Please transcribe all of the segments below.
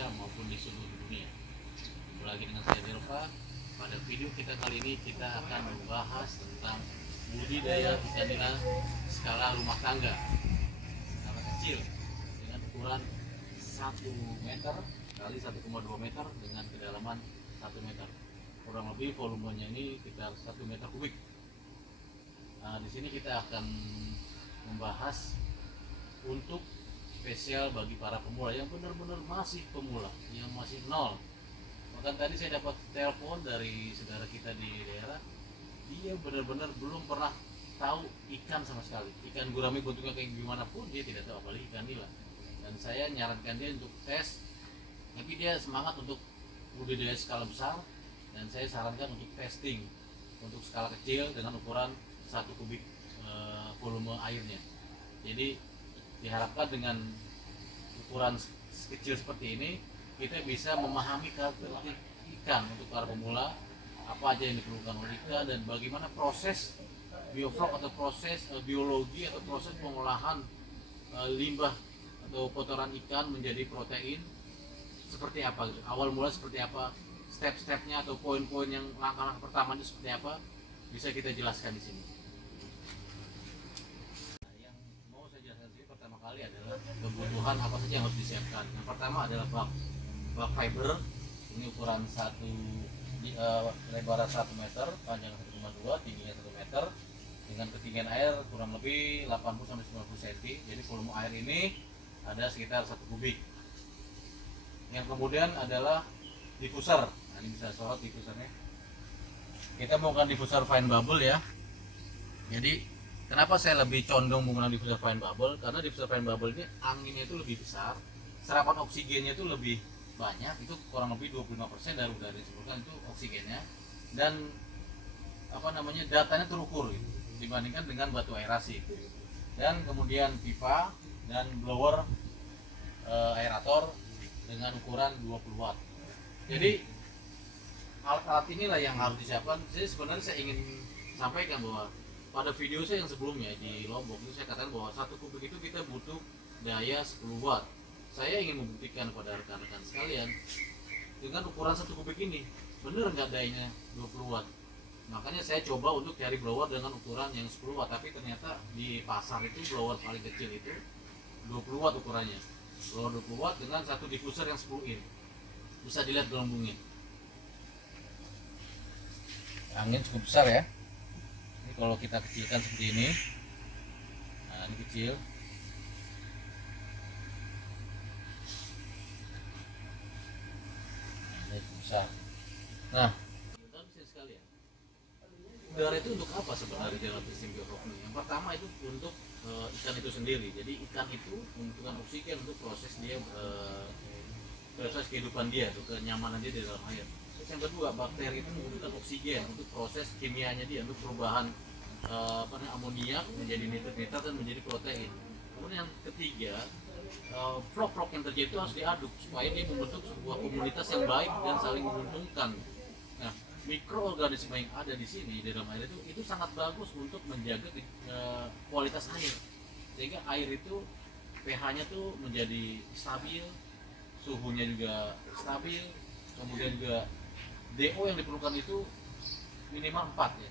Indonesia maupun di seluruh dunia. Kembali lagi dengan saya Delva. Pada video kita kali ini kita akan membahas tentang budidaya ikan nila skala rumah tangga, skala kecil dengan ukuran 1 meter kali 1,2 meter dengan kedalaman 1 meter. Kurang lebih volumenya ini sekitar 1 meter kubik. Nah, di sini kita akan membahas untuk spesial bagi para pemula yang benar-benar masih pemula, yang masih nol. Bahkan tadi saya dapat telepon dari saudara kita di daerah, dia benar-benar belum pernah tahu ikan sama sekali. Ikan gurami bentuknya kayak gimana pun dia tidak tahu, apalagi ikan nila. Dan saya nyarankan dia untuk tes, tapi dia semangat untuk budidaya skala besar, dan saya sarankan untuk testing untuk skala kecil dengan ukuran 1 kubik volume airnya. Jadi diharapkan dengan ukuran kecil seperti ini kita bisa memahami karakteristik ikan untuk para pemula, apa aja yang diperlukan oleh ikan dan bagaimana proses bioflok atau proses biologi atau proses pengolahan limbah atau kotoran ikan menjadi protein seperti apa, awal mula seperti apa, step-stepnya atau poin-poin yang langkah-langkah pertamanya seperti apa, bisa kita jelaskan di sini. Pertama kali adalah kebutuhan apa saja yang harus disiapkan. Yang pertama adalah bak fiber. Ini ukuran lebar 1 meter, panjang 1,2, tingginya 1 meter dengan ketinggian air kurang lebih 80-90 cm. Jadi volume air ini ada sekitar 1 kubik. Yang kemudian adalah diffuser. Nah, ini bisa sorot diffusernya. Kita menggunakan diffuser fine bubble ya. Jadi kenapa saya lebih condong menggunakan diffuser fine bubble? Karena diffuser fine bubble ini anginnya itu lebih besar, serapan oksigennya itu lebih banyak, itu kurang lebih 25% dari udara yang disebutkan itu oksigennya, dan datanya terukur gitu, dibandingkan dengan batu aerasi. Dan kemudian pipa dan blower aerator dengan ukuran 20 watt. Jadi alat-alat inilah yang harus disiapkan. Jadi sebenarnya saya ingin sampaikan bahwa pada video saya yang sebelumnya di Lombok itu saya katakan bahwa 1 kubik itu kita butuh daya 10 watt. Saya ingin membuktikan kepada rekan-rekan sekalian dengan ukuran 1 kubik ini benar nggak dayanya 20 watt. Makanya saya coba untuk cari blower dengan ukuran yang 10 watt, tapi ternyata di pasar itu blower paling kecil itu 20 watt ukurannya. Blower 20 watt dengan satu diffuser yang 10 in. Bisa dilihat gelembungnya. Angin cukup besar ya. Ini kalau kita kecilkan seperti ini, nah ini kecil, nah, ini besar. Nah, sekalian, udara itu untuk apa sebenarnya dalam sistem bioflok ini? Yang pertama itu untuk ikan itu sendiri. Jadi ikan itu membutuhkan oksigen untuk proses dia, proses kehidupan dia, untuk kenyamanan dia di dalam air. Terus yang kedua, bakteri itu membutuhkan oksigen untuk proses kimianya dia, untuk perubahan amoniak menjadi nitrat dan menjadi protein. Kemudian yang ketiga, flok-flok yang terjadi itu harus diaduk supaya dia membentuk sebuah komunitas yang baik dan saling menguntungkan. Nah, mikroorganisme yang ada di sini di dalam air itu sangat bagus untuk menjaga kualitas air, sehingga air itu pH-nya tuh menjadi stabil, suhunya juga stabil, kemudian juga DO yang diperlukan itu minimal 4 ya,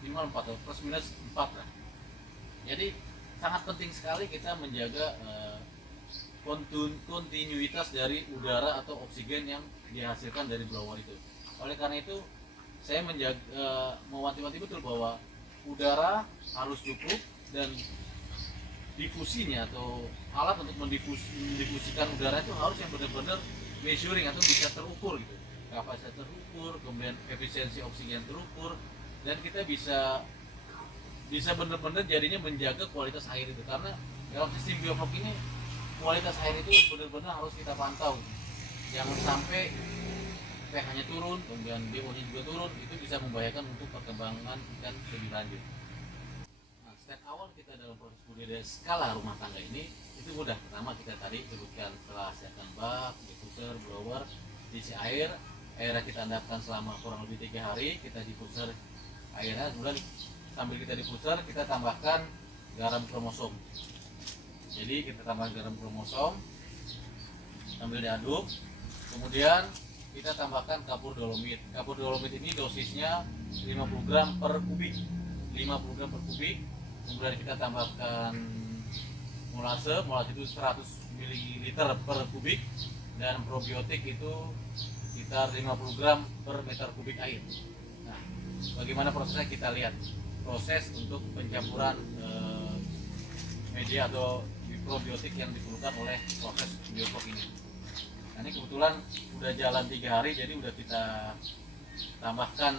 minimal 4 atau plus minus 4 lah. Jadi sangat penting sekali kita menjaga kontinuitas dari udara atau oksigen yang dihasilkan dari blower itu. Oleh karena itu saya mewanti-wanti betul bahwa udara harus cukup dan difusinya atau alat untuk mendifusikan udara itu harus yang benar-benar measuring atau bisa terukur gitu. Kapasitas terukur, kemudian efisiensi oksigen terukur, dan kita bisa benar-benar jadinya menjaga kualitas air itu. Karena dalam sistem bioflok ini kualitas air itu benar-benar harus kita pantau. Jangan sampai pH-nya turun, kemudian DO-nya juga turun, itu bisa membahayakan untuk perkembangan ikan lebih lanjut. Nah, step awal kita dalam proses budidaya skala rumah tangga ini itu mudah. Pertama kita tadi sebutkan, setelah siapkan bak, diffuser, blower, diisi air kita endapkan selama kurang lebih 3 hari, kita diffuser airnya, kemudian sambil kita diffuser kita tambahkan garam kromosom. Jadi kita tambahkan garam kromosom sambil diaduk. Kemudian kita tambahkan kapur dolomit. Kapur dolomit ini dosisnya 50 gram per kubik. 50 gram per kubik. Kemudian kita tambahkan molase itu 100 ml per kubik, dan probiotik itu sekitar 50 gram per meter kubik air. Nah, bagaimana prosesnya kita lihat. Proses untuk pencampuran media atau probiotik yang diperlukan oleh proses bioflok ini. Nah, ini kebetulan udah jalan 3 hari, jadi udah kita tambahkan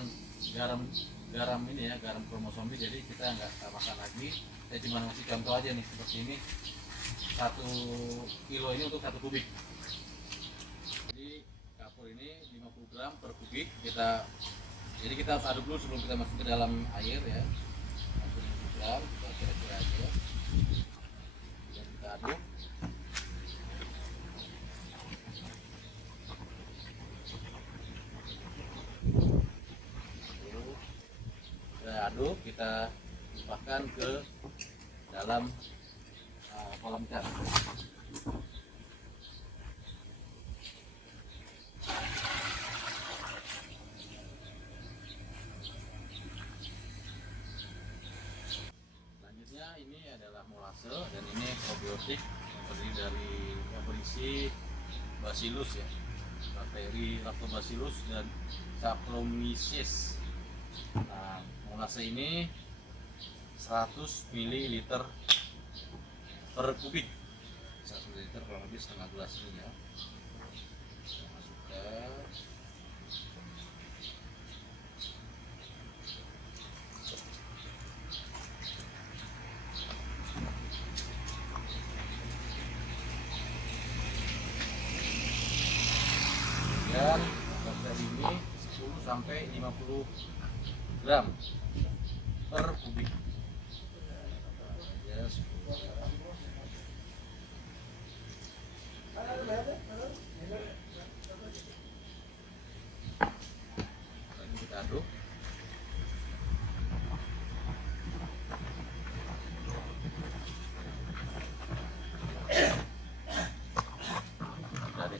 garam ini ya, garam kromosomid, jadi kita nggak tambahkan lagi. Saya cuma ngasih contoh aja nih, seperti ini 1 kilo ini untuk 1 kubik. Jadi kapur ini 50 gram per kubik. Jadi kita harus aduk dulu sebelum kita masuk ke dalam air ya. Kapur 50 gram, kita kira-kira aja. Dan kita aduk. Aduk, kita tumpahkan ke dalam kolam ikan. Selanjutnya ini adalah molase, dan ini probiotik yang berisi bacillus ya, bakteri lactobacillus dan saccharomyces. Nah, molase ini 100 ml per kubik. 100 ml kurang lebih setengah gelas ini ya. Kita masukkan. Dan bakteri ini 10 sampai 50 gram per kubik. Ya, 10 gram. Lagi kita aduk. Dari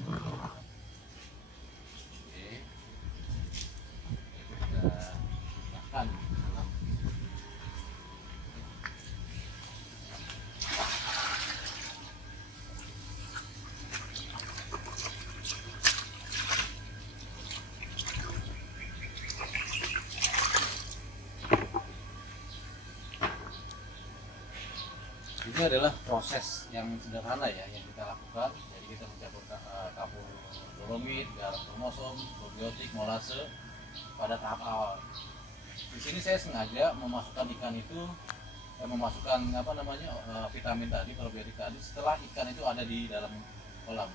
ini adalah proses yang sederhana ya yang kita lakukan. Jadi kita mencampur kapur dolomit, garam kromosom, probiotik, molase pada tahap awal. Di sini saya sengaja memasukkan ikan itu, memasukkan vitamin tadi, probiotik tadi setelah ikan itu ada di dalam kolam.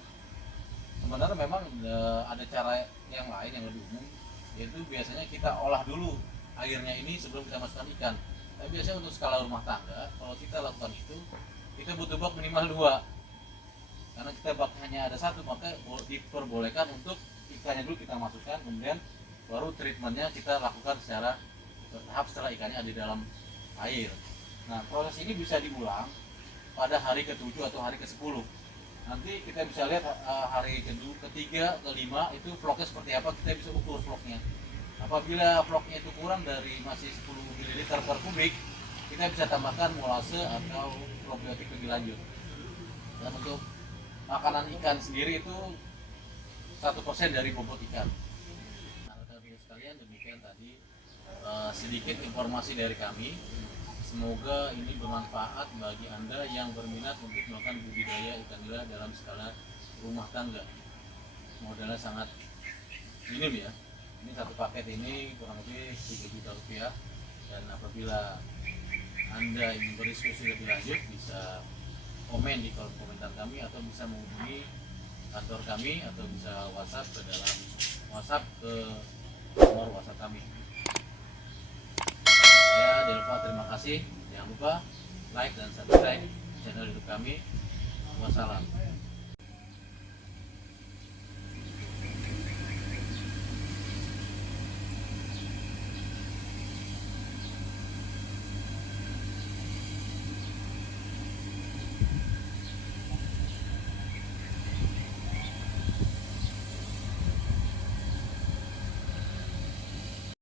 Sebenarnya memang ada cara yang lain yang lebih umum, yaitu biasanya kita olah dulu airnya ini sebelum kita masukkan ikan. Tapi biasanya untuk skala rumah tangga, kalau kita lakukan itu, kita butuh bak minimal 2. Karena kita bak hanya ada 1, maka diperbolehkan untuk ikannya dulu kita masukkan, kemudian baru treatmentnya kita lakukan secara bertahap setelah ikannya ada di dalam air. Nah, proses ini bisa diulang pada hari ke-7 atau hari ke-10. Nanti kita bisa lihat hari ke-3, ke-5 itu vlognya seperti apa, kita bisa ukur vlognya. Apabila vlognya itu kurang dari masih 10 ml per kubik, kita bisa tambahkan molase atau probiotik lebih lanjut. Dan untuk makanan ikan sendiri itu 1% dari bobot ikan. Nah, rekan-rekan sekalian, demikian tadi sedikit informasi dari kami. Semoga ini bermanfaat bagi Anda yang berminat untuk melakukan budidaya ikan nila dalam skala rumah tangga. Modalnya sangat minim ya. Ini satu paket ini kurang lebih 3 juta rupiah. Dan apabila Anda ingin berdiskusi lebih lanjut, bisa komen di kolom komentar kami, atau bisa menghubungi kantor kami, atau bisa WhatsApp ke dalam WhatsApp ke nomor WhatsApp kami. Saya Delva, terima kasih. Jangan lupa like dan subscribe channel YouTube kami. Wassalam.